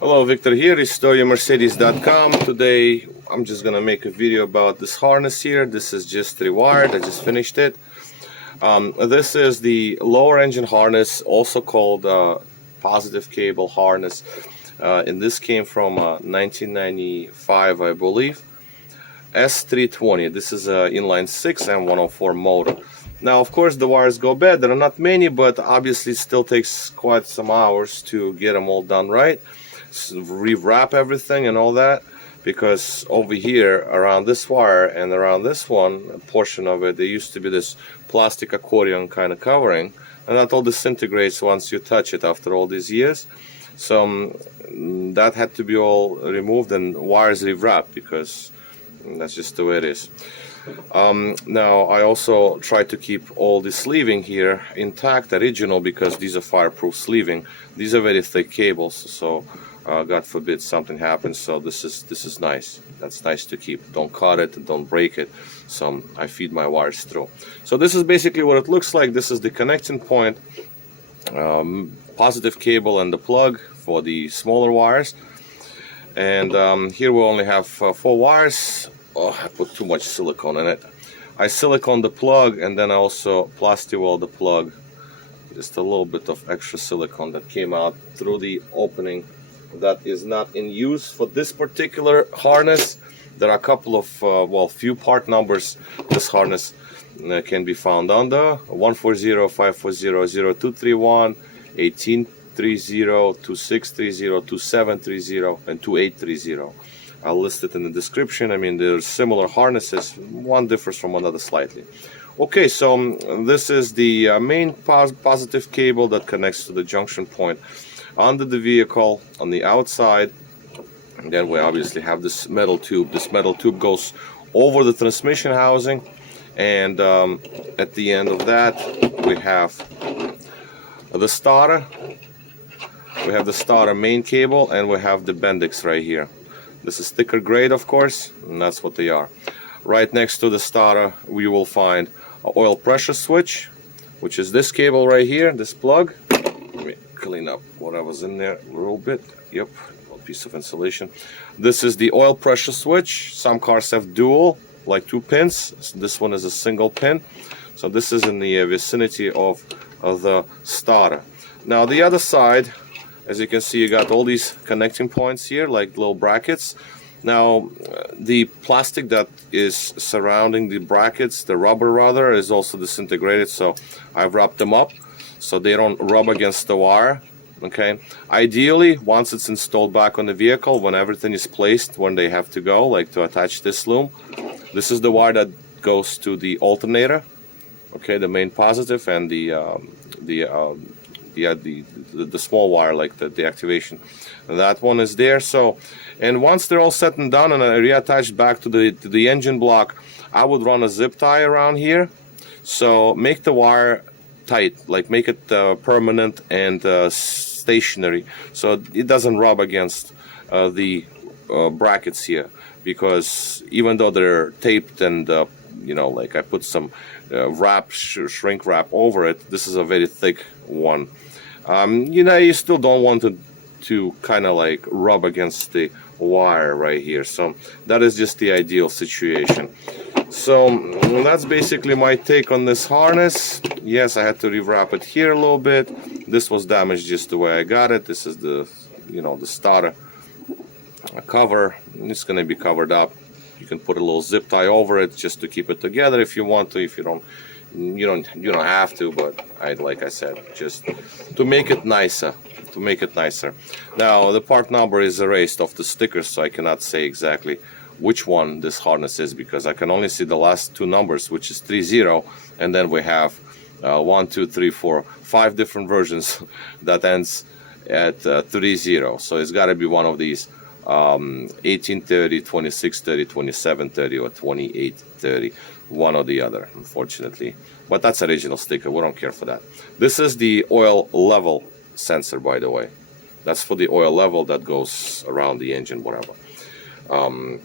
Hello, Victor here, RestoreYourMercedes.com. Today I'm just gonna make a video about this harness here. This is just rewired, I just finished it. This is the lower engine harness, also called positive cable harness. And this came from 1995, I believe. S320. This is a inline 6 and 104 motor. Now, of course, the wires go bad. There are not many, but obviously it still takes quite some hours to get them all done right. So rewrap everything and all that, because over here around this wire and around this one, a portion of it, there used to be this plastic accordion kind of covering, and that all disintegrates once you touch it after all these years. So that had to be all removed and wires rewrapped, because that's just the way it is. Now I also try to keep all the sleeving here intact, original, because these are fireproof sleeving. These are very thick cables, so God forbid something happens. So this is nice. That's nice to keep. Don't cut it, don't break it. So I feed my wires through. So this is basically what it looks like. This is the connecting point, positive cable and the plug for the smaller wires. And here we only have 4 wires. Oh, I put too much silicone in it. I silicone the plug, and then I also plastic-weld the plug. Just a little bit of extra silicone that came out through the opening that is not in use for this particular harness. There are a couple of, well, few part numbers this harness can be found under: 140, 540, 0231, 1830, 2630, 2730, and 2830. I'll list it in the description. I mean, there's similar harnesses. One differs from another slightly. Okay, so this is the main positive cable that connects to the junction point under the vehicle on the outside. And then we obviously have this metal tube. This metal tube goes over the transmission housing, and at the end of that we have the starter. We have the starter main cable, and we have the Bendix right here. This is thicker grade, of course, and that's what they are. Right next to the starter we will find an oil pressure switch, which is this cable right here, this plug. Let me clean up what was in there a little bit. Yep, a piece of insulation. This is the oil pressure switch. Some cars have dual, like 2 pins. This one is a single pin. So this is in the vicinity of the starter. Now the other side, as you can see, you got all these connecting points here, like little brackets. Now, the plastic that is surrounding the brackets, the rubber rather, is also disintegrated, so I've wrapped them up so they don't rub against the wire. Okay. Ideally, once it's installed back on the vehicle, when everything is placed, when they have to go, like to attach this loom, this is the wire that goes to the alternator. Okay, the main positive, and the small wire, like the activation, that one is there. So, and once they're all set and done and reattached back to the engine block, I would run a zip tie around here. So make the wire tight, like make it permanent and stationary, so it doesn't rub against the brackets here, because even though they're taped and you know, like I put some shrink wrap over it, this is a very thick one. You know, you still don't want to kind of like rub against the wire right here. So that is just the ideal situation. So that's basically my take on this harness. Yes, I had to rewrap it here a little bit. This was damaged just the way I got it. This is the, you know, the starter cover. It's going to be covered up. You can put a little zip tie over it just to keep it together if you want to. If you don't, you don't have to, but like I said, just to make it nicer. Now the part number is erased off the stickers, so I cannot say exactly which one this harness is, because I can only see the last 2 numbers, which is 30, and then we have 1, 2, 3, 4, 5 different versions that ends at 30. So it's got to be one of these: 1830, 2630, 2730, or 2830. One or the other, unfortunately. But that's original sticker. We don't care for that. This is the oil level sensor, by the way. That's for the oil level that goes around the engine, whatever. On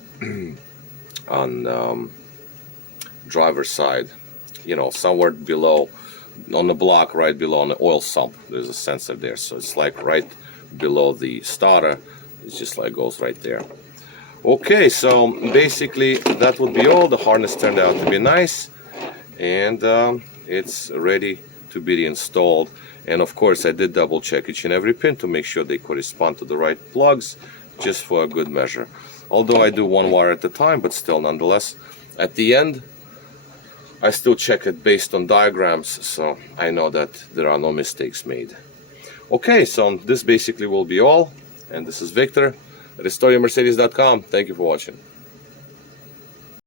driver's side, you know, somewhere below on the block, right below on the oil sump, there's a sensor there. So it's like right below the starter, It's just like goes right there. Okay, so basically that would be all. The harness turned out to be nice, and it's ready to be installed. And of course I did double check each and every pin to make sure they correspond to the right plugs, just for a good measure. Although I do one wire at a time, but still nonetheless, at the end I still check it based on diagrams, so I know that there are no mistakes made. Okay, so this basically will be all, and this is Victor at RestoreYourMercedes.com. Thank you for watching.